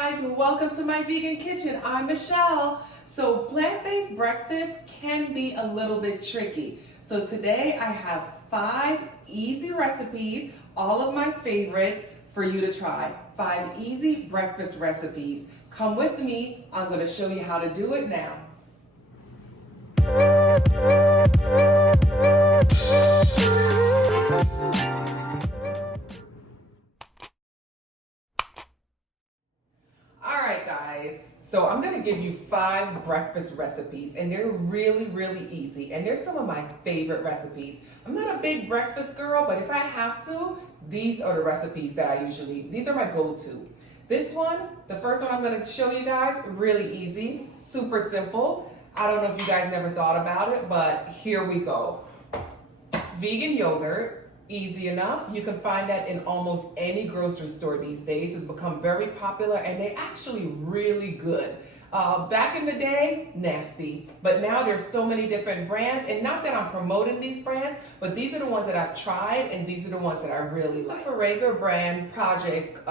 guys, welcome to my vegan kitchen. I'm Michelle. So plant-based breakfast can be a little bit tricky. So today I have 5 easy recipes, all of my favorites for you to try. 5 easy breakfast recipes. Come with me, I'm going to show you how to do it now. Alright guys, so I'm going to give you 5 breakfast recipes and they're really easy and they're some of my favorite recipes. I'm not a big breakfast girl, but if I have to, these are the recipes that I these are my go-to. This one, the first one I'm going to show you guys, really easy, super simple. I don't know if you guys never thought about it, but here we go. Vegan yogurt, easy enough. You can find that in almost any grocery store these days. It's become very popular and they're actually really good. Back in the day, nasty, but now there's so many different brands, and not that I'm promoting these brands, but these are the ones that I've tried and these are the ones that I really like. Farrager brand Project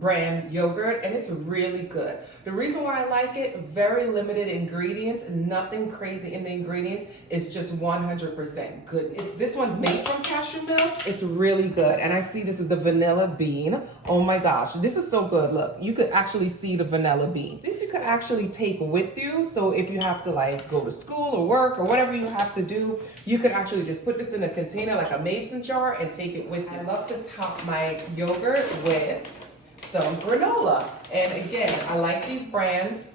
brand yogurt, and it's really good. The reason why I like it, very limited ingredients, nothing crazy in the ingredients. It's just 100% good. This one's made from cashew milk. It's really good, and I see this is the vanilla bean. Oh my gosh, this is so good. Look, you could actually see the vanilla bean. This you could actually take with you, so if you have to like go to school or work or whatever you have to do, you could actually just put this in a container like a mason jar and take it with you. I love to top my yogurt with some granola, and again, I like these brands.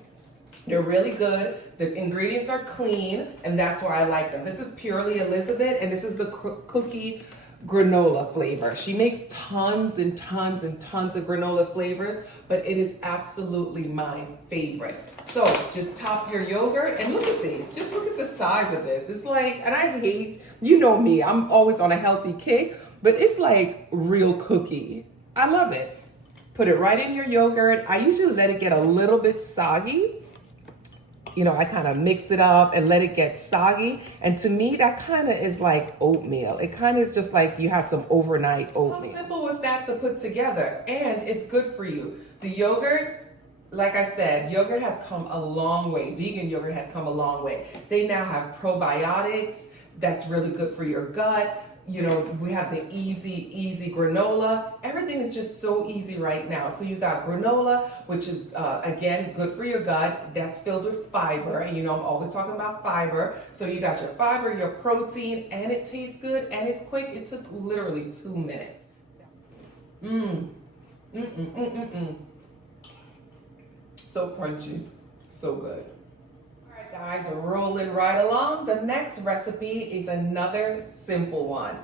They're really good. The ingredients are clean, and that's why I like them. This is Purely Elizabeth, and this is the cookie granola flavor. She makes tons and tons and tons of granola flavors, but it is absolutely my favorite. So just top your yogurt, and look at these. Just look at the size of this. It's like, and I hate, you know me, I'm always on a healthy kick, but it's like real cookie. I love it. Put it right in your yogurt. I usually let it get a little bit soggy. You know, I kind of mix it up and let it get soggy. And to me, that kind of is like oatmeal. It kind of is just like you have some overnight oatmeal. How simple was that to put together? And it's good for you. The yogurt, like I said, yogurt has come a long way. Vegan yogurt has come a long way. They now have probiotics. That's really good for your gut. You know, we have the easy granola. Everything is just so easy right now. So you got granola, which is, again, good for your gut. That's filled with fiber. And you know, I'm always talking about fiber. So you got your fiber, your protein, and it tastes good, and it's quick. It took literally 2 minutes. So crunchy, so good. Guys, rolling right along. The next recipe is another simple one,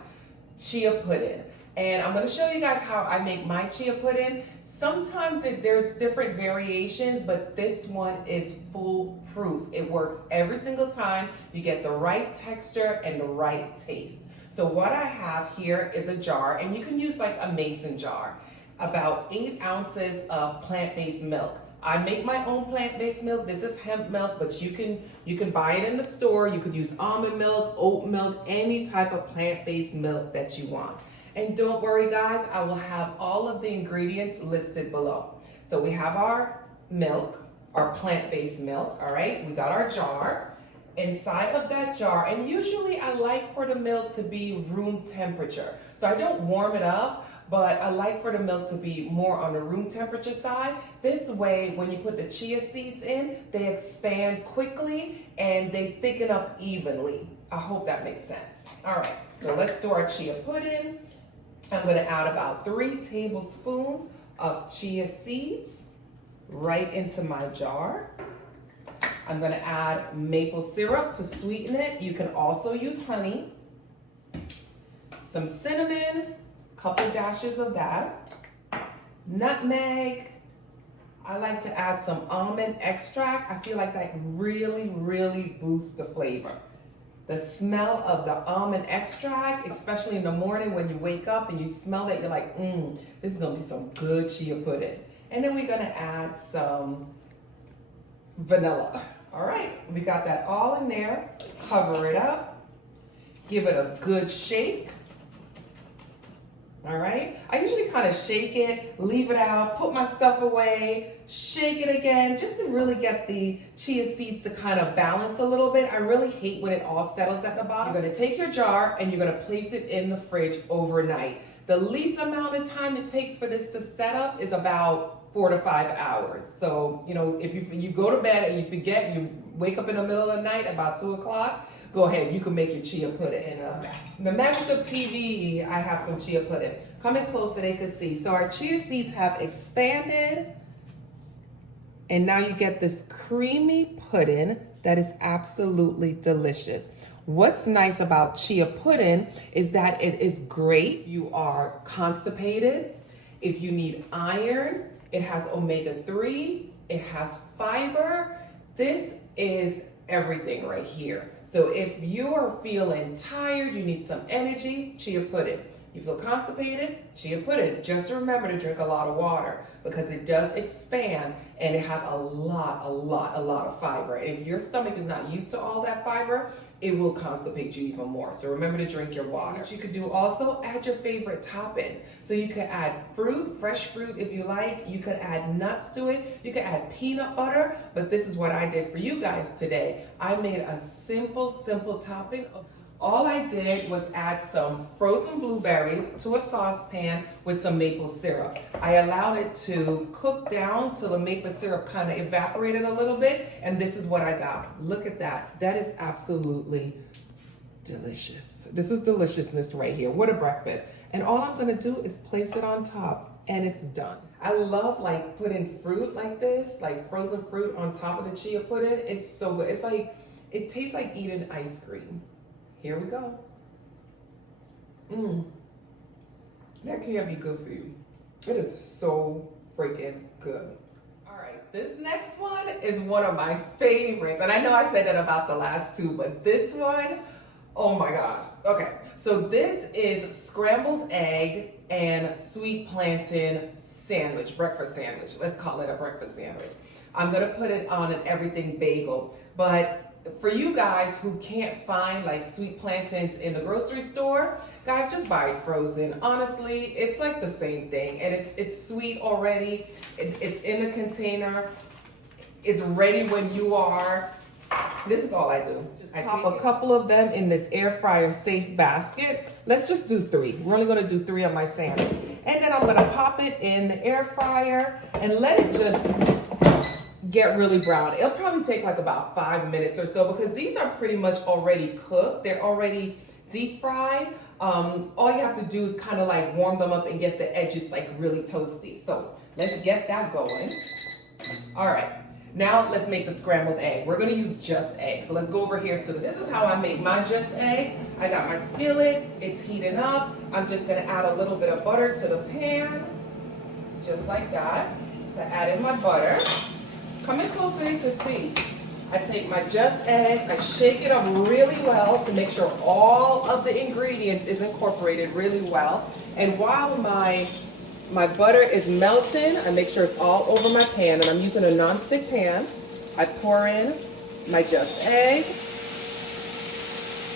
chia pudding. And I'm going to show you guys how I make my chia pudding. Sometimes there's different variations, but this one is foolproof. It works every single time. You get the right texture and the right taste. So what I have here is a jar, and you can use like a mason jar, about 8 ounces of plant-based milk. I make my own plant-based milk. This is hemp milk, but you can buy it in the store. You could use almond milk, oat milk, any type of plant-based milk that you want. And don't worry guys, I will have all of the ingredients listed below. So we have our milk, our plant-based milk, all right? We got our jar. Inside of that jar, and usually I like for the milk to be room temperature. So I don't warm it up, but I like for the milk to be more on the room temperature side. This way, when you put the chia seeds in, they expand quickly and they thicken up evenly. I hope that makes sense. All right, so let's do our chia pudding. I'm gonna add about 3 tablespoons of chia seeds right into my jar. I'm gonna add maple syrup to sweeten it. You can also use honey, some cinnamon, couple dashes of that, nutmeg. I like to add some almond extract. I feel like that really boosts the flavor. The smell of the almond extract, especially in the morning when you wake up and you smell it, you're like, this is gonna be some good chia pudding. And then we're gonna add some vanilla. All right, we got that all in there. Cover it up, give it a good shake. All right, I usually kind of shake it, leave it out, put my stuff away, shake it again, just to really get the chia seeds to kind of balance a little bit. I really hate when it all settles at the bottom. You're gonna take your jar and you're gonna place it in the fridge overnight. The least amount of time it takes for this to set up is about 4 to 5 hours. So, you know, if you go to bed and you forget, you wake up in the middle of the night about 2 o'clock, go ahead, you can make your chia pudding. And the magic of TV, I have some chia pudding. Come in close so they can see. So our chia seeds have expanded, and now you get this creamy pudding that is absolutely delicious. What's nice about chia pudding is that it is great if you are constipated, if you need iron, it has omega-3, it has fiber. This is everything right here. So if you are feeling tired, you need some energy, chia pudding. You feel constipated, chia pudding. Just remember to drink a lot of water because it does expand and it has a lot of fiber. And if your stomach is not used to all that fiber, it will constipate you even more. So remember to drink your water. What you could do also, add your favorite toppings. So you could add fruit, fresh fruit if you like. You could add nuts to it. You could add peanut butter. But this is what I did for you guys today. I made a simple topping. All I did was add some frozen blueberries to a saucepan with some maple syrup. I allowed it to cook down till the maple syrup kind of evaporated a little bit, and this is what I got. Look at that. That is absolutely delicious. This is deliciousness right here. What a breakfast. And all I'm gonna do is place it on top, and it's done. I love like putting fruit like this, like frozen fruit on top of the chia pudding. It's so good. It's like, it tastes like eating ice cream. Here we go. That can't be good for you. It is so freaking good. All right, this next one is one of my favorites. And I know I said that about the last two, but this one, oh my gosh. Okay, so this is scrambled egg and sweet plantain sandwich, breakfast sandwich. Let's call it a breakfast sandwich. I'm gonna put it on an everything bagel, but for you guys who can't find like sweet plantains in the grocery store, guys, just buy it frozen. Honestly, it's like the same thing, and it's sweet already. It's in the container. It's ready when you are. This is all I do. I pop a couple of them in this air fryer safe basket. Let's just do 3. We're only gonna do 3 on my sandwich. And then I'm gonna pop it in the air fryer and let it just get really brown. It'll probably take like about 5 minutes or so because these are pretty much already cooked. They're already deep fried. All you have to do is kind of like warm them up and get the edges like really toasty. So let's get that going. All right, now let's make the scrambled egg. We're gonna use just eggs. So let's go over here to this is how I make my just eggs. I got my skillet, it's heating up. I'm just gonna add a little bit of butter to the pan, just like that. So I added my butter. Come in close so you can see. I take my just egg, I shake it up really well to make sure all of the ingredients is incorporated really well. And while my butter is melting, I make sure it's all over my pan, and I'm using a non-stick pan. I pour in my just egg,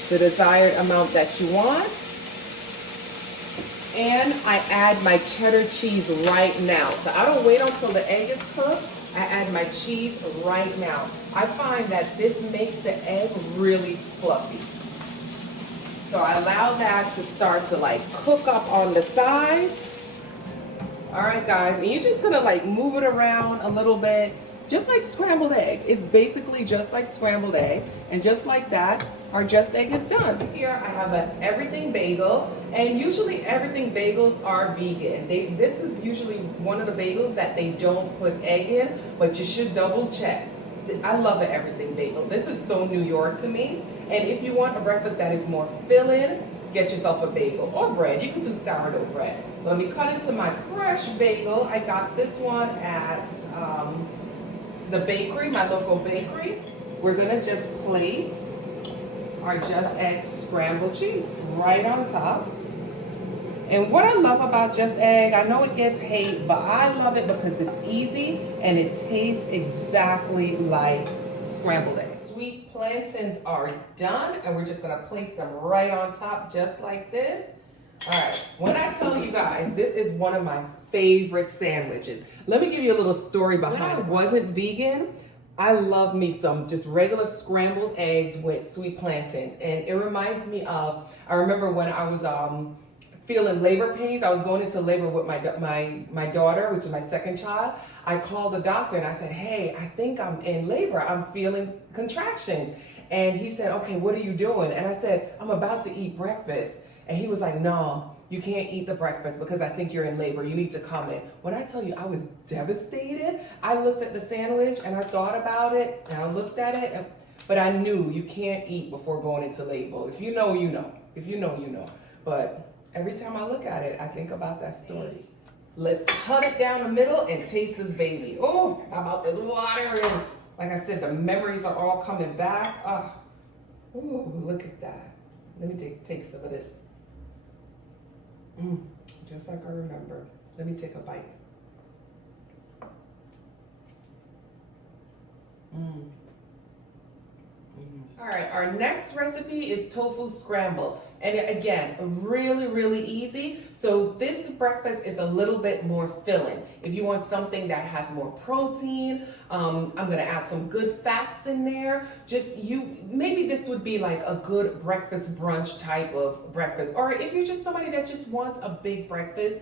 the desired amount that you want, and I add my cheddar cheese right now. So I don't wait until the egg is cooked. I add my cheese right now. I find that this makes the egg really fluffy. So I allow that to start to like cook up on the sides. All right, guys, and you're just gonna like move it around a little bit, just like scrambled egg. It's basically just like scrambled egg, and just like that, our just egg is done. Here I have an everything bagel, and usually everything bagels are vegan. This is usually one of the bagels that they don't put egg in, but you should double check. I love an everything bagel. This is so New York to me. And if you want a breakfast that is more filling, get yourself a bagel or bread. You can do sourdough bread. So let me cut into my fresh bagel. I got this one at the bakery, my local bakery. We're gonna just place our just egg scrambled cheese right on top. And what I love about just egg, I know it gets hate, but I love it because it's easy and it tastes exactly like scrambled eggs. Sweet plantains are done, and we're just gonna place them right on top just like this. All right, when I tell you guys, this is one of my favorite sandwiches. Let me give you a little story behind it. When I wasn't vegan, I love me some just regular scrambled eggs with sweet plantains. And it reminds me of, I remember when I was feeling labor pains. I was going into labor with my daughter, which is my second child. I called the doctor and I said, hey, I think I'm in labor. I'm feeling contractions. And he said, okay, what are you doing? And I said, I'm about to eat breakfast. And he was like, no, you can't eat the breakfast because I think you're in labor. You need to come in. When I tell you I was devastated, I looked at the sandwich and I thought about it and I looked at it, but I knew you can't eat before going into labor. If you know, you know. If you know, you know. But every time I look at it, I think about that story. Let's cut it down the middle and taste this baby. Oh, how about this water? And like I said, the memories are all coming back. Oh, ooh, look at that. Let me take some of this. Just like I remember. Let me take a bite. All right, our next recipe is tofu scramble. And again, really, really easy. So this breakfast is a little bit more filling. If you want something that has more protein, I'm gonna add some good fats in there. Maybe this would be like a good breakfast brunch type of breakfast. Or if you're just somebody that just wants a big breakfast,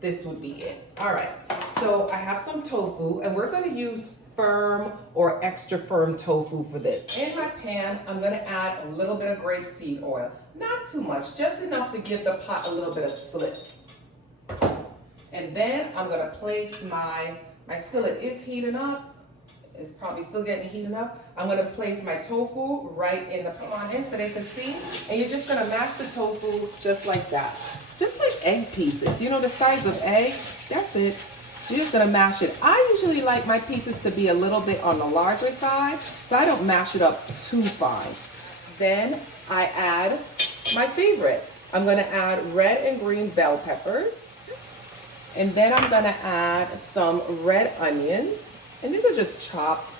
this would be it. All right, so I have some tofu and we're gonna use firm or extra firm tofu for this. In my pan, I'm gonna add a little bit of grapeseed oil. Not too much, just enough to give the pot a little bit of slip. And then I'm gonna place my skillet is heating up. It's probably still getting heated up. I'm gonna place my tofu right in the pan in so they can see. And you're just gonna mash the tofu just like that. Just like egg pieces, you know, the size of eggs, that's it. You're just gonna mash it. I usually like my pieces to be a little bit on the larger side, so I don't mash it up too fine. Then I add my favorite. I'm gonna add red and green bell peppers. And then I'm gonna add some red onions. And these are just chopped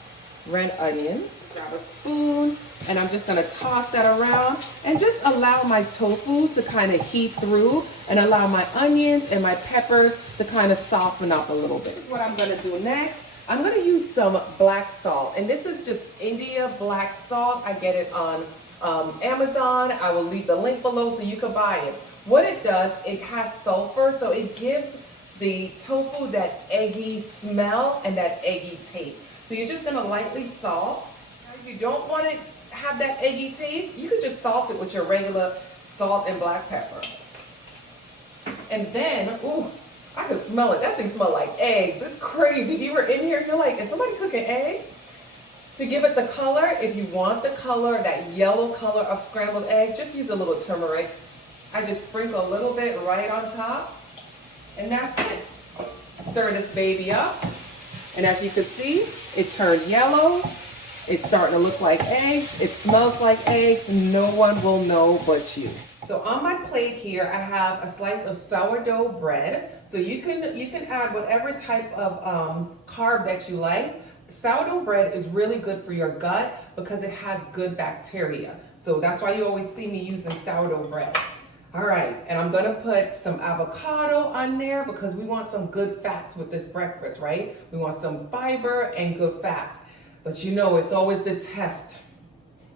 red onions. Grab a spoon, and I'm just gonna toss that around and just allow my tofu to kind of heat through and allow my onions and my peppers to kind of soften up a little bit. What I'm gonna do next, I'm gonna use some black salt. And this is just India black salt. I get it on Amazon. I will leave the link below so you can buy it. What it does, it has sulfur, so it gives the tofu that eggy smell and that eggy taste. So you're just gonna lightly salt. If you don't want to have that eggy taste, you can just salt it with your regular salt and black pepper. And then, ooh, I can smell it. That thing smells like eggs. It's crazy. If you were in here, you're like, is somebody cooking eggs? To give it the color, if you want the color, that yellow color of scrambled egg, just use a little turmeric. I just sprinkle a little bit right on top, and that's it. Stir this baby up, and as you can see, it turned yellow. It's starting to look like eggs. It smells like eggs. No one will know but you. So on my plate here, I have a slice of sourdough bread. So you can add whatever type of carb that you like. Sourdough bread is really good for your gut because it has good bacteria. So that's why you always see me using sourdough bread. All right, and I'm gonna put some avocado on there because we want some good fats with this breakfast, right? We want some fiber and good fats. But you know, it's always the test.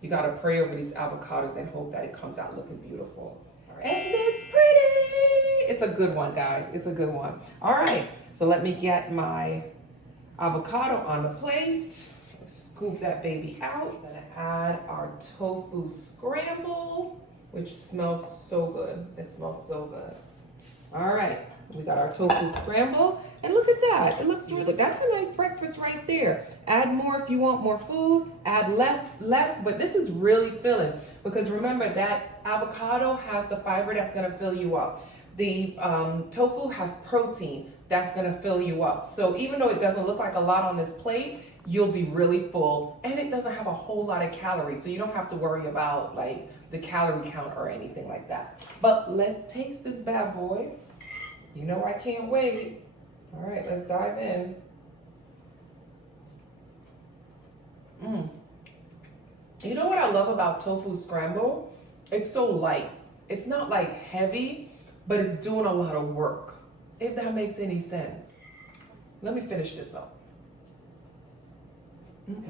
You gotta pray over these avocados and hope that it comes out looking beautiful. And it's pretty. It's a good one, guys. It's a good one. All right, so let me get my avocado on the plate. Scoop that baby out. I'm gonna add our tofu scramble, which smells so good. It smells so good. All right, we got our tofu scramble, and look at that. It looks really good. That's a nice breakfast right there. Add more if you want more food, add less, but this is really filling because remember that avocado has the fiber that's gonna fill you up. The tofu has protein that's gonna fill you up. So even though it doesn't look like a lot on this plate, you'll be really full, and it doesn't have a whole lot of calories, so you don't have to worry about like the calorie count or anything like that. But let's taste this bad boy. You know I can't wait. All right, let's dive in. You know what I love about tofu scramble? It's so light. It's not like heavy, but it's doing a lot of work. If that makes any sense. Let me finish this up.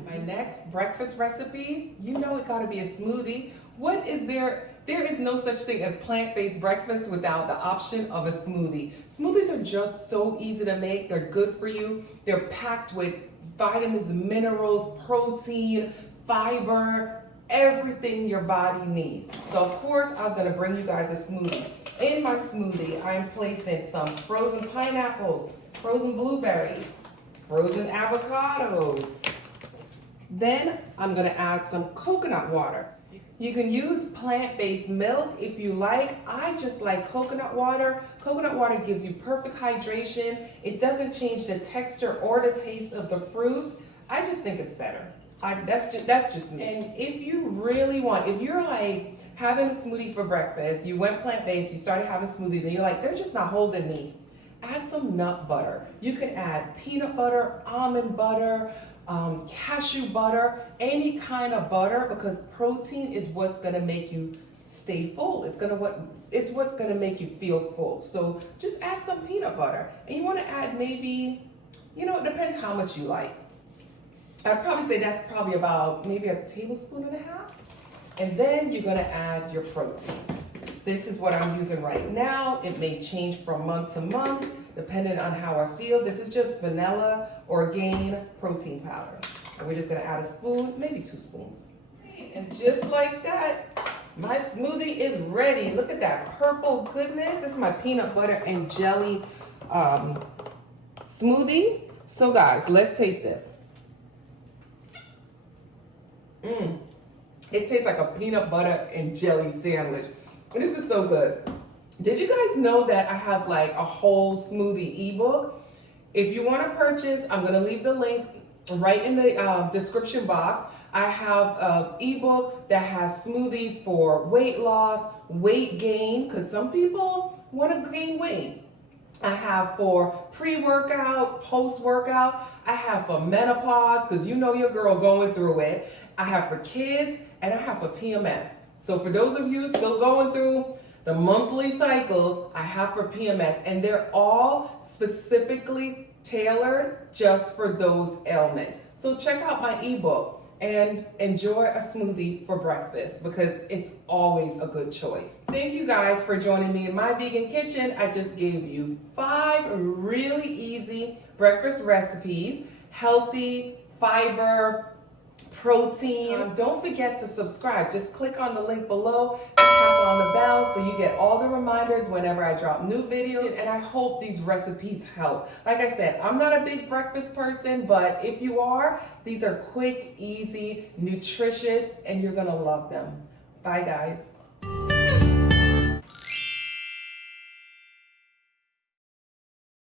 My next breakfast recipe, you know it gotta be a smoothie. What is there? There is no such thing as plant-based breakfast without the option of a smoothie. Smoothies are just so easy to make. They're good for you. They're packed with vitamins, minerals, protein, fiber, everything your body needs. So of course, I was gonna bring you guys a smoothie. In my smoothie, I am placing some frozen pineapples, frozen blueberries, frozen avocados. Then I'm gonna add some coconut water. You can use plant-based milk if you like. I just like coconut water. Coconut water gives you perfect hydration. It doesn't change the texture or the taste of the fruit. I just think it's better. That's just me. And if you really want, if you're like having a smoothie for breakfast, you went plant-based, you started having smoothies and you're like, they're just not holding me, add some nut butter. You can add peanut butter, almond butter, cashew butter, any kind of butter, because protein is what's gonna make you stay full. It's what's gonna make you feel full. So just add some peanut butter. And you wanna add maybe, it depends how much you like. I'd probably say that's probably about maybe a tablespoon and a half. And then you're gonna add your protein. This is what I'm using right now. It may change from month to month, depending on how I feel. This is just vanilla Orgain protein powder. And we're just gonna add a spoon, maybe 2 spoons. And just like that, my smoothie is ready. Look at that purple goodness. This is my peanut butter and jelly smoothie. So guys, let's taste this. It tastes like a peanut butter and jelly sandwich. This is so good. Did you guys know that I have like a whole smoothie ebook? If you want to purchase, I'm going to leave the link right in the description box. I have an ebook that has smoothies for weight loss, weight gain, because some people want to gain weight. I have for pre-workout, post-workout. I have for menopause, because you know your girl going through it. I have for kids, and I have for PMS. So for those of you still going through the monthly cycle, I have for PMS, and they're all specifically tailored just for those ailments. So check out my ebook and enjoy a smoothie for breakfast, because it's always a good choice. Thank you guys for joining me in my vegan kitchen. I just gave you 5 really easy breakfast recipes, healthy, fiber, protein. Don't forget to subscribe. Just click on the link below, tap on the bell so you get all the reminders whenever I drop new videos, and I hope these recipes help. Like I said, I'm not a big breakfast person, but if you are, these are quick, easy, nutritious, and you're gonna love them. Bye guys.